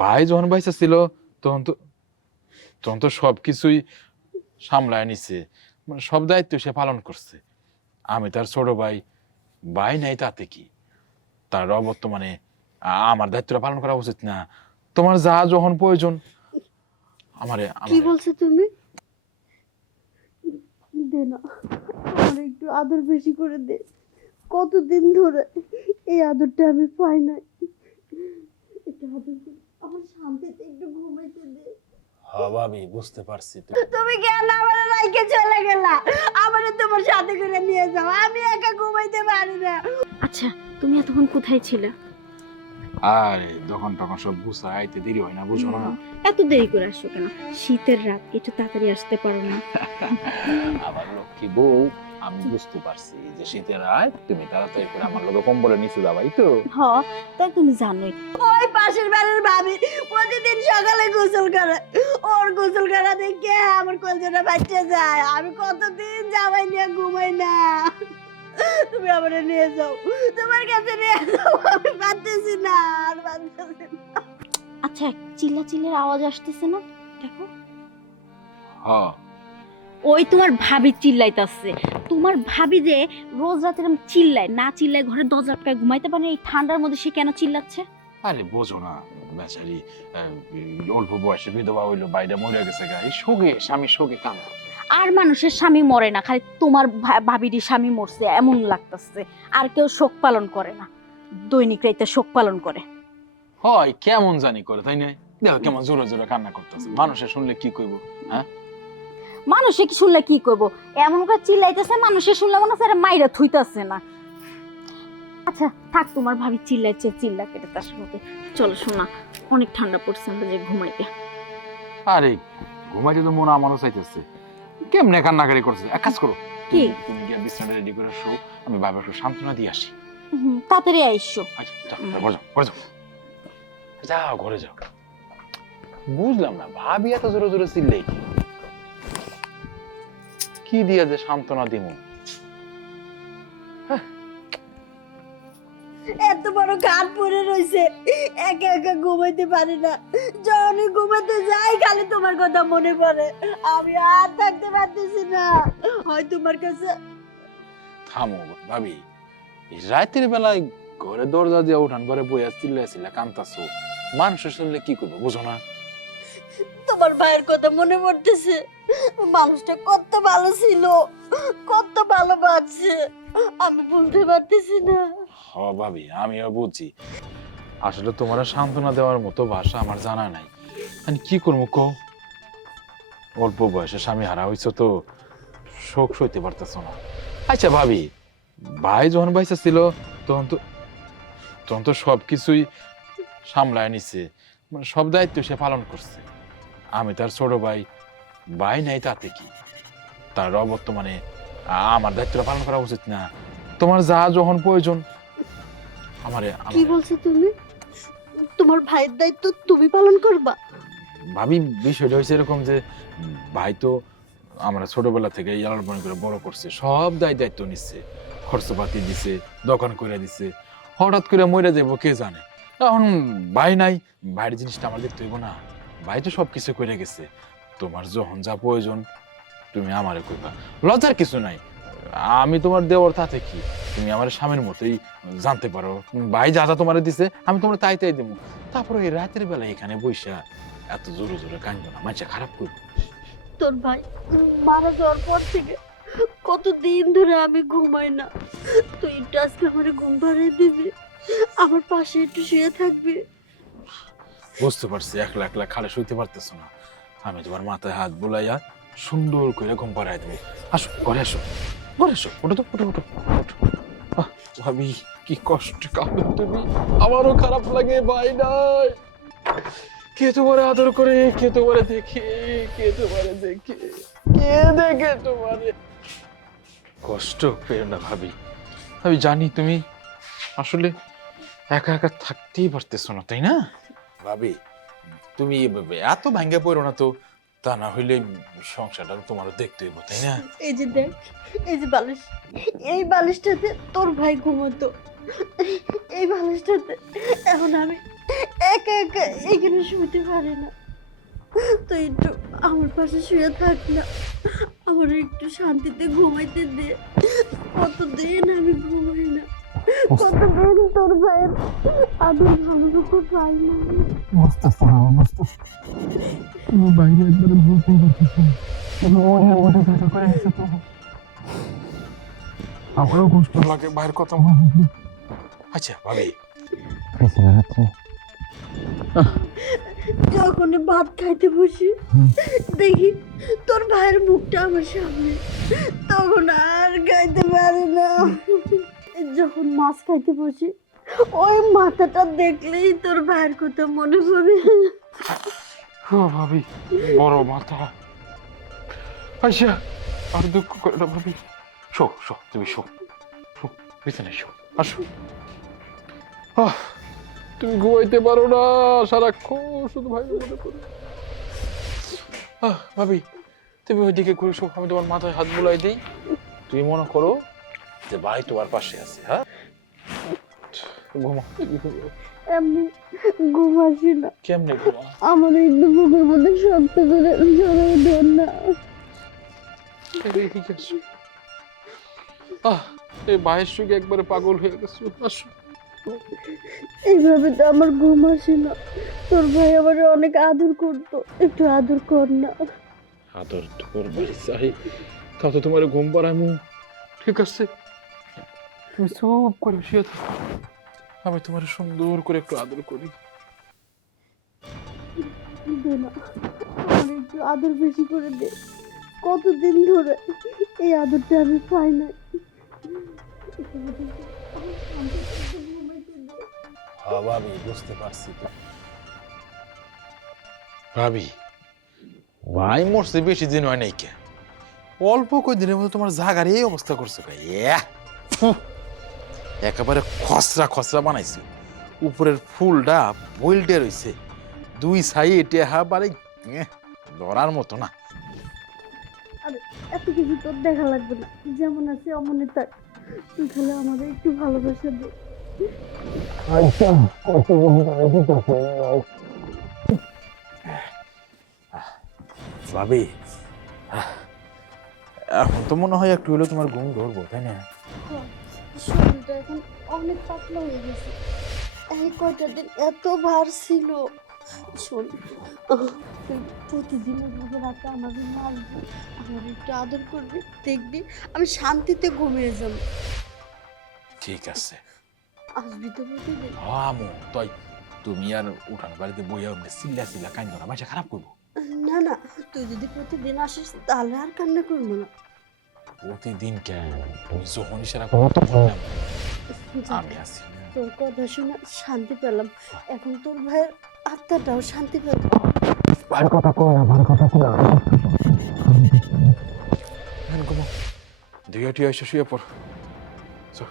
ভাই যখন বাইসা ছিল তখন তো সবকিছুই সামলায় নিছে, মানে সব দায়িত্ব সে পালন করছে। আমি তার ছোট ভাই, ভাই নাই তাতে কি, তার অবর্তমানে আমার দায়িত্বটা পালন করা উচিত না? তোমার যা যখন প্রয়োজন আমারে কি আমারে বলছো তুমি? দে না, আমার একটু আদর বেশি করে দে। কতদিন ধরে এই আদরটা আমি পাই নাই। একটু আদর দে, আমার শান্তিতে একটু ঘুমাইতে দে। হ্যাঁ ভাবি, বুঝতে পারছি। তুমি কেন আমার রাইকে চলে গেলা? আমারে তোমার সাথে করে নিয়ে যাও, আমি একা ঘুমাইতে পারি না। আচ্ছা, তুমি এতক্ষণ কোথায় ছিলে? আরে তখন সব গুছায় আইতে দেরি হয় না, বুঝো না? এত দেরি করে আসছো কেন? শীতের রাত, একটু তাড়াতাড়ি আসতে পারো না? আমার লক্ষ্মী বউ, আমি বুঝতে পারছি যে শীতের রাত তুমি তাড়াতাড়ি করে আমার লোক কম্বলে নিচে যাবাই তো। হ, তাই তুমি জানোই। ওই পাশের বাড়ির ভাবি প্রতিদিন সকালে গোসল করে, ওর গোসল করা দেখে আমার কলজটা বাচ্চা যায়। আমি কতদিন জামাই নিয়ে ঘুমাই না। তুমি আমার নিয়ে যাও, তোমার কাছে নিয়ে যাও, আমি পারতেছি না, আর পারতেছি না। আচ্ছা, চিল্লার আওয়াজ আসতেছে না? দেখো, হ্যাঁ, ওই তোমার ভাবি চিল্লাইতাছে। তোমার ভাবি যে রোজ রাতে এরকম চিল্লায়, না চিল্লায় ঘরে দরজা আটকায় ঘুমাইতে পারে, এই ঠান্ডার মধ্যে সে কেন চিল্লাচ্ছে? আরে বোঝো না, বেচারি অল্প বয়সে বিধবা হইলো, বাইরে মরে গেছে গা, এই শোকে, স্বামী শোকে কান। আর মানুষের স্বামী মরে না, খালি তোমার ভাবিরই স্বামী মরছে এমন লাগতেছে। আর কেউ শোক পালন করে না, দৈনিক রাইতে শোক পালন করে। হয় কেমন জানি করে, তাই না? দেখো কেমন জোরে জোরে কান্না করতেছে, মানুষে শুনলে কি কইব? হ্যাঁ, মানুষে কি শুনলে কি করবো? এমন করে চিল্লাইতেছে, মানুষে শুনলে মনে হচ্ছে এরা মাইরা থুইতাছে না। আচ্ছা থাক, তোমার ভাবি চিল্লাইছে, চিল্লা কেটে তার সাথে চলো শোনা, অনেক ঠান্ডা পড়ছে, আমরা যে ঘুমাইতে। আরে ঘুমাইতে তো মন আমারও চাইতেছে, কেমনে কান্নাকারি করছে। এক কাজ করো, কি? তুমি গিয়ে বিছানা রেডি করে শো, আমি বাবাকে সান্ত্বনা দিয়ে আসি। তাড়াতাড়ি আইসো। আচ্ছা যাও, ঘরে যাও, ঘরে যাও, যাও ঘরে যাও। বুঝলাম না ভাবি এত জোরে জোরে চিল্লাই কি, কি দিয়া যে সান্ত্বনা দিমু। এত বড় ঘাট পড়ে রইছে, একা একা ঘুমাইতে পারি না। যখনই ঘুমাতে যাই খালি তোমার কথা মনে পড়ে, আমি আর থাকতে পারতেছি না। হয় তোমার কাছে। থামো ভাবি, এই রাতের বেলায় ঘরে দরজা দিয়ে উঠান ঘরে বইয়া চিল্লাইছিলা কান্তাছো, মানুষ শুনলে কি করবো, বুঝো না? তোমার ভাইয়ের কথা মনে পড়তেছে। মানুষটা কত ভালো ছিল, কত ভালোবাসছে, আমি বলতে পারতেছি না। হ ভাবি, আমিও বুঝছি, আসলে তোমার সান্ত্বনা দেওয়ার মতো ভাষা আমার জানা নাই। আমি কি করবো কও? অল্প বয়সে স্বামী হারা হয়েছে তো, শোক সইতে পারতেছো না। আচ্ছা ভাবি, ভাই যখন বাইসা ছিল তখন তো সবকিছুই সামলায় নিছে, মানে সব দায়িত্ব সে পালন করছে। আমি তার ছোট ভাই, ভাই নাই তাতে কি, তার অবর্তমানে আমার দায়িত্বটা পালন করা উচিত না? তোমার যা যখন প্রয়োজন আমারে কি বলছো তুমি? তোমার ভাইয়ের দায়িত্ব তুমি পালন করবা? ভাবি, বিষয়টা হয়েছে এরকম যে ভাই তো আমরা ছোটবেলা থেকে লালন পালন করে বড় করছে, সব দায়িত্ব নিচ্ছে, খরচপাতি দিছে, দোকান করে দিছে। হঠাৎ করে মরে যাবো কে জানে, এখন ভাই নাই, ভাইয়ের জিনিসটা আমার দেখতে হইব না? ভাই তো সবকিছু করে গেছে, তোমার যখন যা প্রয়োজন তুমি আমারে কইবা, লজ্জার কিছু নাই। আমি তোমার দেওয়ার তাতে কি, তুমি আমার স্বামীর মতোই জানতে পারো। ভাই যা যা তোমার দিছে আমি তোমার তাই দেবো। তারপরে এই রাতের বেলা এখানে বইসা এত জোরে জোরে কান্দো না, মানুষে খারাপ করবে। তোর ভাই মারা যাওয়ার পর থেকে কতদিন ধরে আমি ঘুমাই না। তুই একটু আজকে আমার ঘুম পাড়িয়ে দিবি, আমার পাশে একটু শুয়ে থাকবি। বুঝতে পারছি, একলা একলা খালে শুইতে পারতেছো না, আমি তোমার মাথায় হাত বুলাইয়া সুন্দর করে ঘুম পাড়াই দেবো। আসো ঘরে, আসো ঘরে, আসো, ওঠো তো, ওঠো ওঠো ওঠো। ভাবি কি কষ্ট কাঁদো তুমি, আমারও খারাপ লাগে, ভাই নাই। কে তোমারে আদর করে, কে তোমারে দেখে, কে তোমারে দেখে, কে দেখে তোমারে। কষ্ট পেও না ভাবি, আমি জানি তুমি আসলে একা একা থাকতেই পারতেছো না, তাই না? ভাবি তুমি এত ভাঙ্গা পড়ো না তো, তা না হইলে সংসারটা তোমারও দেখতে হইব, তাই না? এই যে দেখ, এই যে বালিশ, এই বালিশটাতে তোর ভাই ঘুমোতো, এই বালিশটাতে এখন আমি একা একা এখানে শুতে পারে না, তো একটু আমার পাশে শুয়ে থাক না, আমার একটু শান্তিতে ঘুমাইতে দে। কতদিন আমি ঘুমাই না, কতদিন তোর ভাইয়ের আদর ভালোবাসা পাই না। বুঝতেছি না, বুঝতেছি। তুমি বাইরে একবারে বলতেই পারতেছি না। তুমি মনের মধ্যে জায়গা করে নিছো তো। আমারও কষ্ট লাগে বাইরের কথা মনে হয়। আচ্ছা ভাবি, রাত্রে যখন ভাত খাইতে বসি দেখি তোর ভাইয়ের মুখটা আমার সামনে, তখন আর খাইতে পারি না। যখন মাছ খাইতে বসি ওই মাথাটা দেখলেই তোর ভাইয়ের কথা মনে পড়ে। ভাবি বড় মাথা। আচ্ছা আর দুঃখ করে না ভাবি। শো শো, তুমি শো শো, বিছানায় শো, আসো। তুমি ঘুমাইতে পারো না সারাক্ষণ শুধু ভাই মনে পড়ে। ভাবি তুমি ওইদিকে করে শো, আমি তোমার মাথায় হাত বুলাই দিই। তুমি মনে করো যে ভাই তোমার পাশে আছে। হ্যাঁ, ঘুমা। এমনি ঘুম আসি না, কেমনে ঘুমা? আমার একটু বুকের মধ্যে শক্ত করে জড়াই ধর না। এদিকে আসো। এই ভাইয়ের সঙ্গে একবারে পাগল হয়ে গেছো। আসো। এইভাবে তো আমার ঘুম আসে না, তোর ভাই আমার অনেক আদর করতো, একটু আদর কর না। আদর তোর বাড়ি চাই, তাও তো তোমার ঘুম পাড়ায় মু। ঠিক আছে তুমি সব করে শুয়ে থাকো, আমি তোমার সুন্দর করে একটু আদর করি। দে না, আমার একটু আদর বেশি করে দে। কতদিন ধরে এই আদরটা আমি পাই না। হ্যাঁ ভাবি, বুঝতে পারছি তো। ভাবি ভাই মরছে বেশি দিন হয় নাই কে, অল্প কয়েকদিনের মধ্যে তোমার জাগার এই অবস্থা করছে কে? একেবারে খসরা খসরা বানাইছে, উপরের ফুলটা বইলটে রয়েছে, দুই সাইডে হাবারে ধরার মতো না। আরে এত কিছু তোর দেখা লাগবে না, যেমন আছে অমনে থাক। তুই খালি আমাদের একটু ভালোবাসা দে। আচ্ছা কত ভাবি এখন তো মনে হয় একটু হলেও তোমার ঘুম ধরবো, তাই না? শরীরটা এখন অনেক পাতলা হয়ে গেছে, এই কয়টা দিন এত ভার ছিল। শোন, তুই প্রতিদিন এভাবে রাতে আমাদের মারবি, আমার একটু আদর করবি, দেখবি আমি শান্তিতে ঘুমিয়ে যাব। ঠিক আছে, আসবি তো প্রতিদিন? আমু তাই। তুমি আর উঠান বাড়িতে বইয়া চিল্লা চিল্লা কাইন্দ না, বাসা খারাপ করবো। না না, তুই যদি প্রতিদিন আসিস তাহলে আর কান্না করবো না। প্রতিদিন কেন, তুমি যখন ইশারা করো তখন আমি আছি। তোর কথা শুনে শান্তি পেলাম, এখন তোর ভাইয়ের আত্মাটাও শান্তি পেল। ভাইয়ের কথা কই না, ভাইয়ের কথা কই না। ঘুমো, দুই এসে শুয়ে পড়। চল।